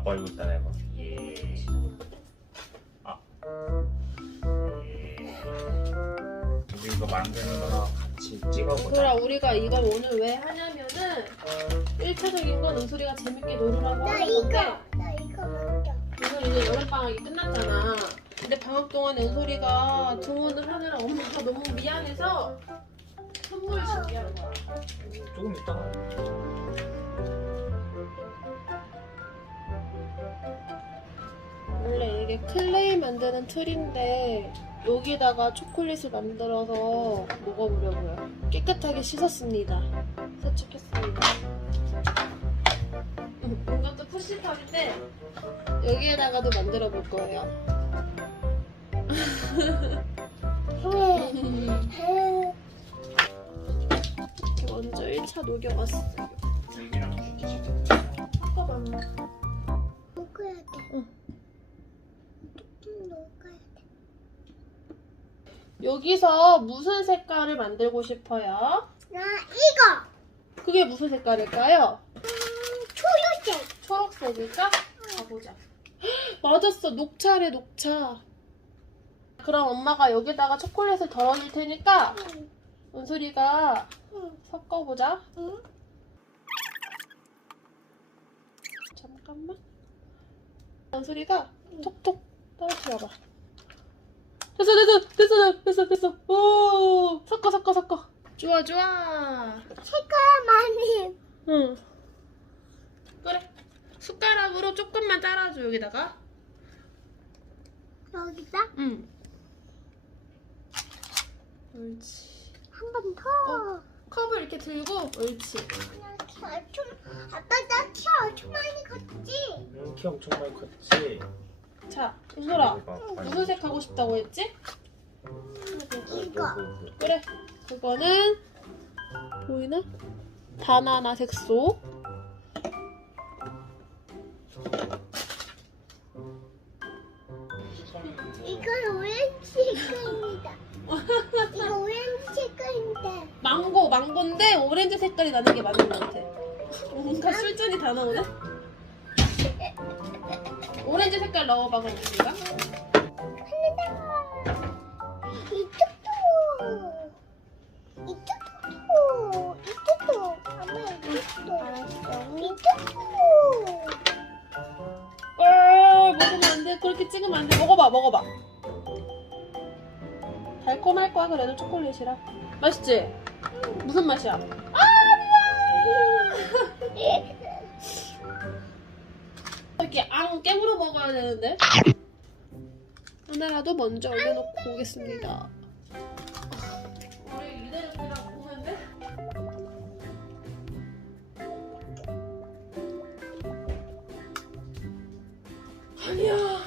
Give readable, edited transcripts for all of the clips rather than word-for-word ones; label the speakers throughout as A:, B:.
A: 아빠 이거 있잖아 해봐. 아. 우리 이거 만드는 거랑 같이 찍어보자.
B: 그래, 우리가 이걸 오늘 왜 하냐면은 1차적인 건 은솔이가 재밌게 놀으라고
C: 나
B: 하는
C: 이거
B: 건데
C: 나 이거 먼저.
B: 은솔이 이제 여름방학이 끝났잖아. 근데 방학 동안 은솔이가 등원을 하느라 엄마가 너무 미안해서 선물 준비한 거야.
A: 조금 이따가.
B: 원래 이게 클레이 만드는 틀인데 여기다가 초콜릿을 만들어서 먹어보려고요. 깨끗하게 씻었습니다. 세척했습니다. 이것도 푸시탑인데 여기에다가도 만들어 볼 거예요. 먼저 1차 녹여봤어요. 잠깐만.
C: 녹아야 돼.
B: 응.
C: 좀 녹아야 돼.
B: 여기서 무슨 색깔을 만들고 싶어요?
C: 나 이거
B: 그게 무슨 색깔일까요?
C: 초록색.
B: 초록색일까? 가보자. 맞았어. 녹차래, 녹차. 그럼 엄마가 여기다가 초콜릿을 덜어줄 테니까
C: 응.
B: 은솔이가
C: 응.
B: 섞어보자.
C: 응.
B: 잠깐만. 은솔이가 톡톡 떨어뜨려봐. 됐어. 오, 섞어. 좋아.
C: 색깔 많이.
B: 응. 그래. 숟가락으로 조금만 따라줘, 여기다가.
C: 여기다
B: 응. 옳지.
C: 한 번 더.
B: 컵을 이렇게 들고, 옳지.
C: 아빠 나 키 엄청 많이 컸지?
A: 키 엄청 많이 컸지?
B: 자, 은솔아. 무슨 색 하고 싶다고 했지?
C: 이거.
B: 그래. 그거는 보이나? 바나나 색소.
C: 이건 오렌지 색깔입니다. 이거 오렌지 색깔인데.
B: 망고인데 오렌지 색깔이 나는 게 맞는 것 같아. 뭔가 술잔이 다 나오네? 오렌지 색깔 넣어봐, 그럼 우리가.
C: 하늘다. 이쪽도. 엄마 이쪽도.
B: 알았어.
C: 이쪽도.
B: 먹으면 안 돼. 그렇게 찍으면 안 돼. 먹어봐. 달콤할 거야, 그래도 초콜릿이라. 맛있지? 무슨 맛이야? 이렇게 깨물어 먹어야 되는데. 하나라도 먼저 올려놓고 오겠습니다. 우리 이대로 그냥 보면 돼? 아니야.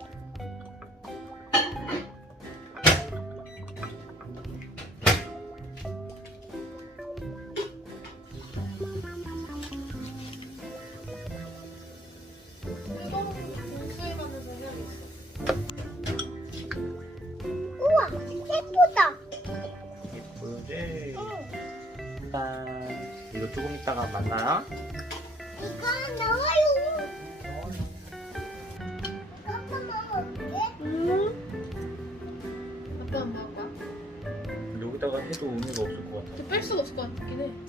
C: 우와, 예쁘다.
A: 예쁘지?
C: 응.
A: 짠. 이거 조금 이따가 만나요?
C: 이거 나와요. 아빠 먹을게.
B: 아빠 안 먹을 거야?
A: 여기다가 해도 의미가 없을 것 같아.
B: 뺄 수가 없을 것 같긴 해.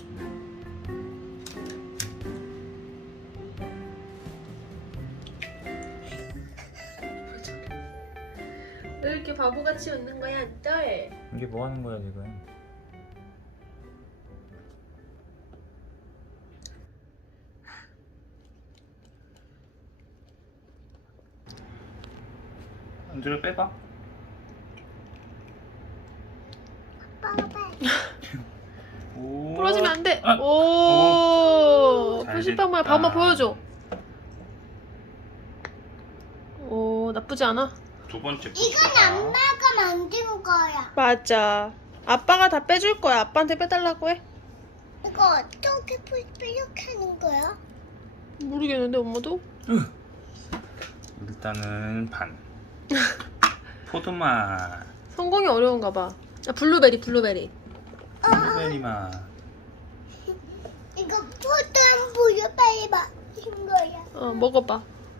B: 왜 이렇게 바보같이 웃는 거야, 딸?
A: 이게 뭐 하는 거야 지금? 안주를 빼봐.
C: 아빠가 빼.
A: 오.
B: 부러지면 안 돼.
A: 아!
B: 오,
A: 잘
B: 표시빵 모양
A: 됐다.
B: 밥만 보여줘. 오, 나쁘지 않아.
A: 두 번째.
C: 이건 엄마가 만든 거야.
B: 맞아. 아빠가 다 빼줄 거야. 아빠한테 빼달라고 해.
C: 이거 어떻게 이렇게 하는 거야?
B: 모르겠는데 엄마도?
A: 일단은 반. 포도맛.
B: 성공이 어려운가 봐. 아, 블루베리.
A: 블루베리 맛.
C: 이거 포도 한 부여 빨리 만든 거야.
B: 먹어봐.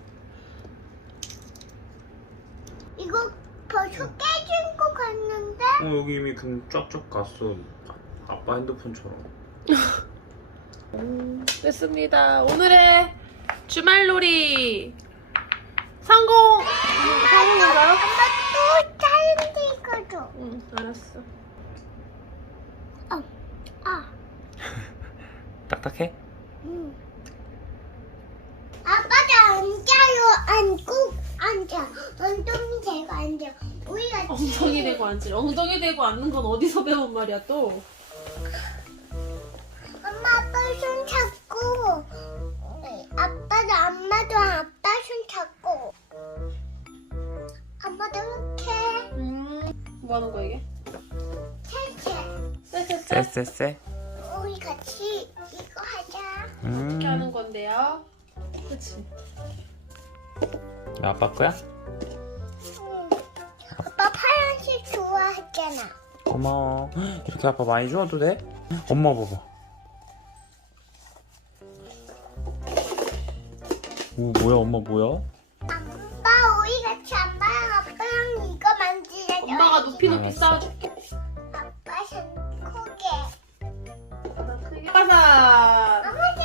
C: 이거 벌써 깨진 거 같는데?
A: 여기 이미 금 쫙쫙 갔어. 아빠 핸드폰처럼.
B: 됐습니다. 오늘의 주말놀이 성공! 성공인가요?
C: 엄마 또 다른 데 이거 줘.
B: 응, 알았어.
A: 딱딱해?
C: 응. 아빠가 앉아요. 앉고 앉아. 엉덩이 대고 앉아. 우리가
B: 엉덩이 대고 앉지. 엉덩이 대고 앉는 건 어디서 배운 말이야 또?
C: 엄마 아빠 손 잡고. 아빠도 엄마도 아빠 손 잡고. 엄마도 이렇게.
B: 뭐 하는 거야 이게?
C: 셋셋.
A: 쎄쎄쎄.
C: 우리 같이 이거 하자.
B: 이렇게 하는 건데요. 그치?
A: 아빠 거야?
C: 응. 아빠 파란색 좋아했잖아.
A: 고마워. 이렇게 아빠 많이 줘도 돼? 엄마 봐봐. 오, 뭐야, 엄마 뭐야?
C: 아빠 우리 같이 엄마랑 아빠랑 이거 만지자.
B: 엄마가 높이
A: 알았어.
B: 쌓아줄게.
C: 아빠 손 크게.
B: 가자.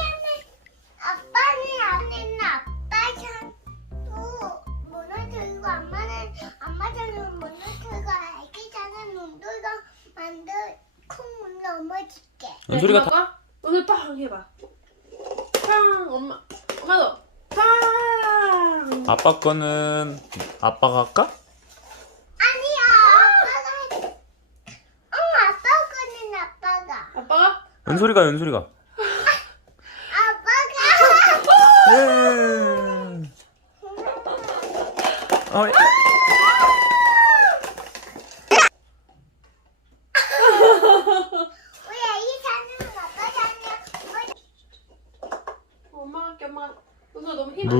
C: 아빠는 안에는 아빠 손도 무너뜨리고 엄마 손은 무너뜨리고 애기자는 눈도가 만들 콩 넘어질게.
A: 연소리가 다.
B: 엄마가 오늘 빵 해봐. 빵 엄마도 빵.
A: 아빠 거는 아빠가 할까?
C: 아니야 아빠가 아빠 거는 아빠가
B: 아빠가?
A: 연소리가.
C: 아빠가
A: 예. 어,
C: 우리 애기 자는 아빠 자는
B: 엄마 할게 엄마. 은서 너무 힘.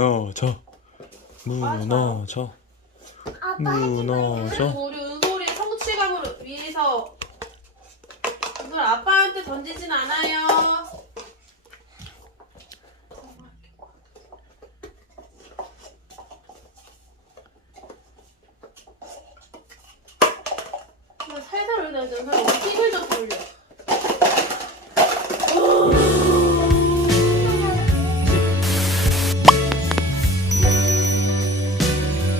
A: 무너져.
C: 아빠
A: 무너져.
B: 그리고 우리 은솔이의 성취감을 위해서 은솔 아빠한테 던지진 않아요. 살살 올려야 돼. 은솔 힘을 좀 돌려.